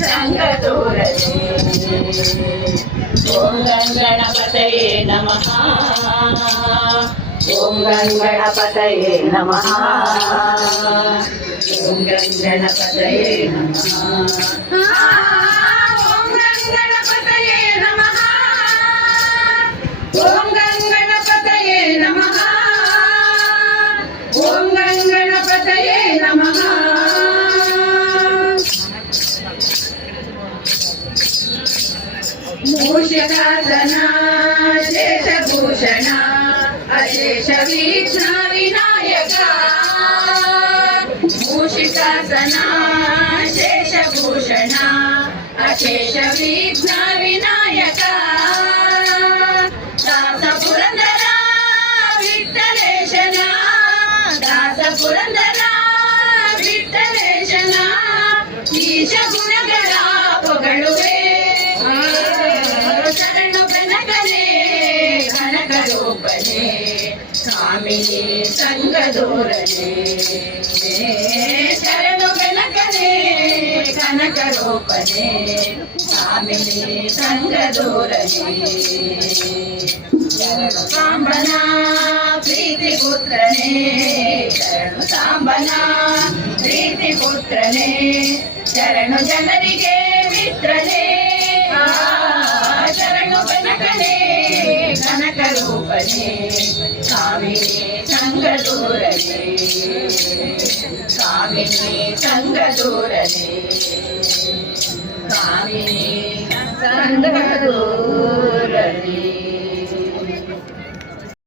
ಸಂಗದೂರನೆ. ಓಂ ಗಣಪತಯೇ ನಮಃ. ಓಂ ಗಣಪತಯೇ ನಮಃ. ಓಂ ಗಣಪತಯೇ ನಮಃ. ಓಂ ಗಣಪತಯೇ ನಮಃ. ಓಂ ಗಣಪತಯೇ ನಮಃ. ಓಂ ಗಣಪತಯೇ ನಮಃ. ಮೂಷಿಕಾಸನ ಶೇಷಭೂಷಣ ಅಶೇಷ ವಿಘ್ನ ವಿನಾಯಕ. ಮೂಷಿಕಾಸನ ಶೇಷಭೂಷಣ ಅಶೇಷ ವಿಘ್ನ ವಿನಾಯಕ. ದಾಸ ಪುರಂದರ ವಿಠ್ಠಲೇಶನ. ದಾಸ ಪುರಂದರ ವಿಠ್ಠಲೇಶನ. ಈಶ ಗುಣಗಳ ಪೊಗಳುವೆ. ಶರಣು ಗಣಕನೇ ಕನಕರೂಪನೇ. ಸ್ವಾಮಿಯೇ ಸಂಗದೂರನೆ. ಶರಣು ಗಣಕನೇ ಕನಕರೂಪನೇ. ಸ್ವಾಮಿಯೇ ಸಂಗದೂರನೆ. ಶರಣು ಸಾಂಬನ ಪ್ರೀತಿ ಪುತ್ರನೇ. ಶರಣು ಸಾಂಬನ ಪ್ರೀತಿ ಪುತ್ರನೇ. ಶರಣು ಜನರಿಗೆ ಮಿತ್ರನೇ. ಶರಣು ಗಣಕನೇ ಕನಕರೂಪನೇ. ಸ್ವಾಮಿಯೇ ಸಂಗದೂರನೆ. ಸ್ವಾಮಿಯೇ ಸಂಗದೂರನೆ. ಸ್ವಾಮಿಯೇ ಸಂಗದೂರನೆ.